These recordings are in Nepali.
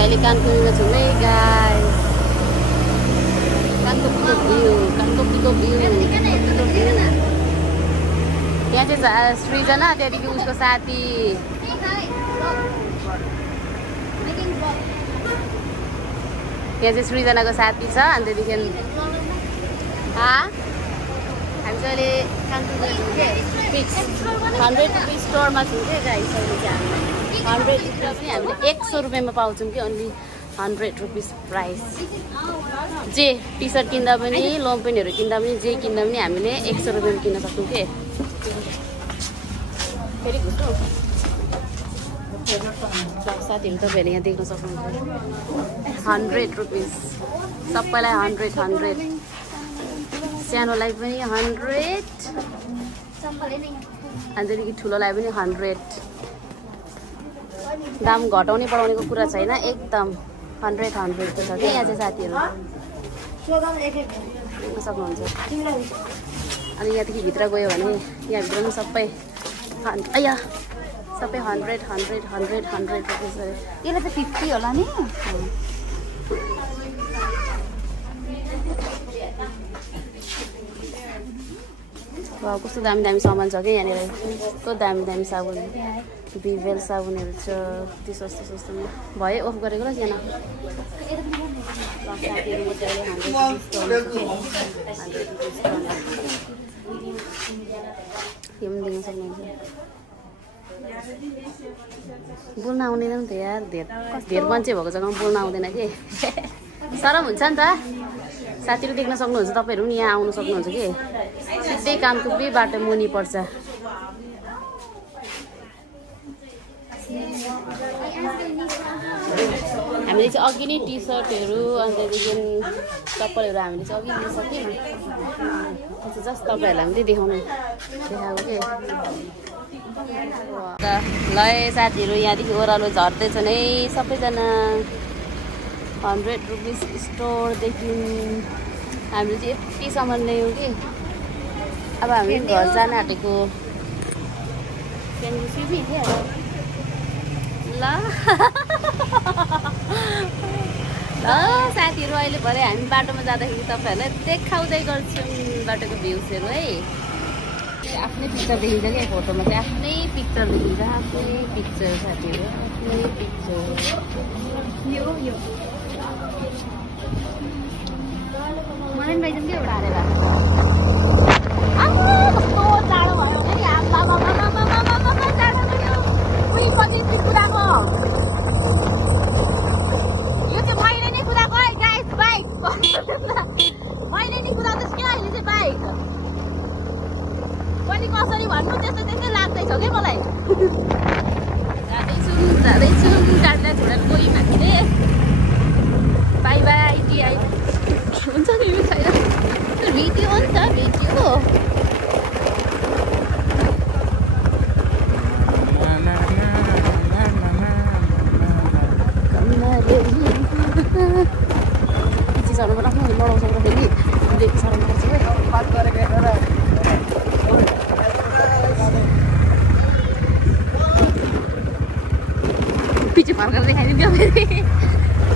अहिले कानकुनीमा छु है गाइस। कानकुनीको भ्यू यहाँ चाहिँ सृजना त्यहाँदेखि उसको साथी यहाँ चाहिँ सृजनाको साथी छ अनि त्यहाँदेखि हामी चाहिँ अहिले कानकुनमा छौँ के फिक्स 100 रुपिस स्टोरमा छौँ क्या गाइस। अहिले चाहिँ हामी 100 रुपियाँ पनि हामीले 100 रुपियाँमा पाउँछौँ कि ओन्ली 100 रुपिस प्राइस। जे टी सर्ट किन्दा पनि लम्पेनहरू किन्दा पनि जे किन्दा पनि हामीले 100 रुपियाँमा किन्न सक्छौँ के। फेरि घुस्नु साथीहरू तपाईँहरूले यहाँ देख्न सक्नुहुन्छ 100 रुपिस सबैलाई 100 सानोलाई पनि 100 अनि त्यहाँदेखि ठुलोलाई पनि 100। दाम घटाउने बढाउनेको कुरा छैन, एकदम 100 को छ कि यहाँ चाहिँ साथीहरू देख्न सक्नुहुन्छ। अनि यहाँदेखि भित्र गयो भने यहाँभित्र पनि सबै 100 रुपिस। यसलाई त 50 होला नि। कस्तो दामी दामी सामान छ क्या यहाँनिर। कस्तो दामी दामी साबुन भिभेल साबुनहरू छ कति सस्तो सस्तोमा। भयो अफ गरेको र यहाँ साथीहरू म चाहिँ अहिले 100 रुपिस दिन सक्नुहुन्छ। बोल्न आउँदैन नि त यार, धेर मान्छे भएको जग्गामा बोल्न आउँदैन कि सरम हुन्छ नि त। साथीहरू देख्न सक्नुहुन्छ तपाईँहरू पनि यहाँ आउनु सक्नुहुन्छ कि सिधै कानकुपी बाटो मुनि पर्छ। हामीले चाहिँ अघि नै टी सर्टहरू अनि त्यहाँदेखि चप्पलहरू हामीले चाहिँ अघि लिइसक्यौँ। जस्ट तपाईँहरूलाई पनि देखाएको कि ल साथीहरू यहाँदेखि ओह्रालो झर्दैछन् है सबैजना। 100 रुपिस स्टोरदेखि हामीले चाहिँ यति सामान ल्यायौँ कि अब हामी घर जान आँटेको। ल साथीहरू अहिले भरे हामी बाटोमा जाँदाखेरि तपाईँहरूलाई देखाउँदै गर्छौँ बाटोको भ्युजहरू है। आफ्नै पिक्चर देखिन्छ क्या फोटोमा चाहिँ आफ्नै पिक्चर देखिन्छ, आफ्नै पिक्चर साथीहरू आफ्नै पिक्चर। मलाई पनि लैजाउँ क्या एउटा हालेर। कस्तो जाडो भयो नि जाडो भयो। उही 25 कुदाको यो चाहिँ मैले नै कुदाएको है गाइस बाइक। मैले नै कुदाउँदैछु क्या अहिले चाहिँ बाइक। पनि कसरी भन्नु त्यस्तो त्यस्तै लाग्दैछ क्या मलाई। जाँदैछु गाडीलाई छोडेर गयौँ हामीले। बाई बाई टिआई हुन्छ नि यो छैन भिडियो हो नि त भिडियो। पछि सर्नु पर्छ लडाउँछ फेरि ब्रेक सर्नु पर्छ पछि फर्केर देखाइदिन्थ्यो फेरि।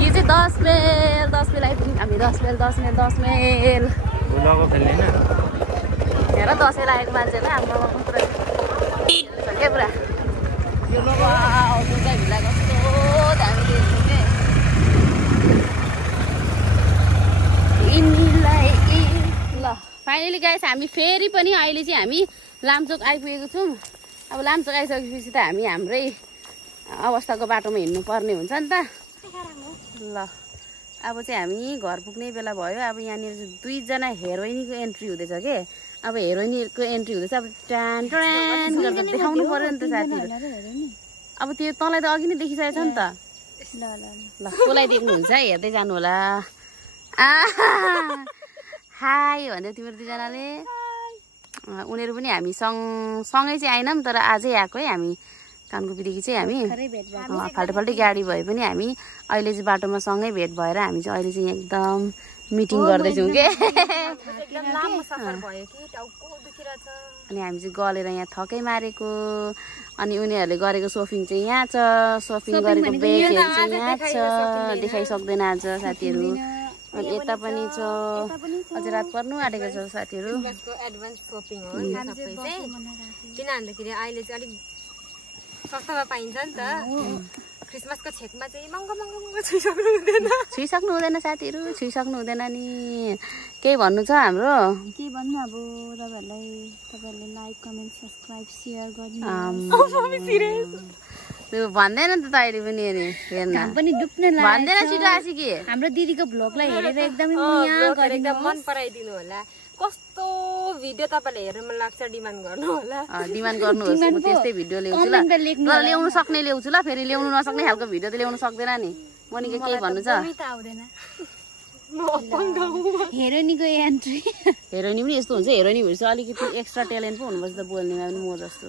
यो चाहिँ 10 मेल आइपुग्यौँ हामी। 10 मेल हेर दसैँ लागेको मान्छेलाई हाम्रो पुरा क्या पुरा यो भिला कस्तो दामी ल फाइनली गाइस हामी फेरि पनि अहिले चाहिँ हामी लामचोक आइपुगेको छौँ। अब लामचोक आइसकेपछि त हामी हाम्रै अवस्थाको बाटोमा हिँड्नु पर्ने हुन्छ नि त। ल अब चाहिँ हामी घर पुग्ने बेला भयो। अब यहाँनिर 2 जना हेरोइनीको एन्ट्री हुँदैछ के। अब हेरोइनीको एन्ट्री हुँदैछ। अब टान टान गरेर देखाउनु पर्यो नि त साथीहरू। अब त्यो तँलाई त अघि नै देखिसकेको छ नि त। ल कसलाई देख्नुहुन्छ है हेर्दै जानु होला। हाई भन्दै तिमीहरू 2 जनाले। उनीहरू पनि हामी सँगै चाहिँ आएनौँ तर आजै आएको है हामी कानकुपीदेखि चाहिँ हामी फाल्टै गाडी भए पनि हामी अहिले चाहिँ बाटोमा सँगै भेट भएर हामी चाहिँ अहिले चाहिँ एकदम मिटिङ गर्दैछौँ के एकदम लामो सफर भयो कि टाउको दुखिरहेछ अनि हामी चाहिँ गलेर यहाँ थकै मारेको अनि उनीहरूले गरेको सोपिङ चाहिँ यहाँ छ सोपिङ गरेको बेगहरू चाहिँ यहाँ छ देखाइसक्दैन आज साथीहरू अनि यता पनि छ अझै रात पर्नु आँटेको छ साथीहरू एडभान्स सोपिङ हो यो सबै चाहिँ किन भन्दाखेरि अहिले चाहिँ अलिक सस्तामा पाइन्छ नि त क्रिसमसको छेकमा चाहिँ महँगो छुइसक्नु हुँदैन साथीहरू छुइसक्नु हुँदैन नि केही भन्नु छ हाम्रो के भन्नु अब तपाईँहरूले लाइक कमेन्ट सब्सक्राइब सेयर गर्नु त्यो भन्दैन नि त अहिले पनि हेर्न पनि डुब्ने भन्दैन छिटो आसी कि हाम्रो दिदीको भ्लगलाई हेरेर एकदमै एकदम मन पराइदिनु होला कस्तो भिडियो तपाईँले हेर्न मन लाग्छ डिमान्ड गर्नु होला डिमान्ड गर्नुहोस् म त्यस्तै भिडियो ल्याउँछु ल तर ल्याउनु सक्ने ल्याउँछु ल फेरि ल्याउनु नसक्ने खालको भिडियो त ल्याउनु सक्दैन नि मनिका केही भन्नु छ हेरोनीको एन्ट्री हेरोनी पनि यस्तो हुन्छ हेरोनी भएपछि अलिकति एक्स्ट्रा ट्यालेन्ट पो हुनुपर्छ त बोल्नेमा पनि म जस्तो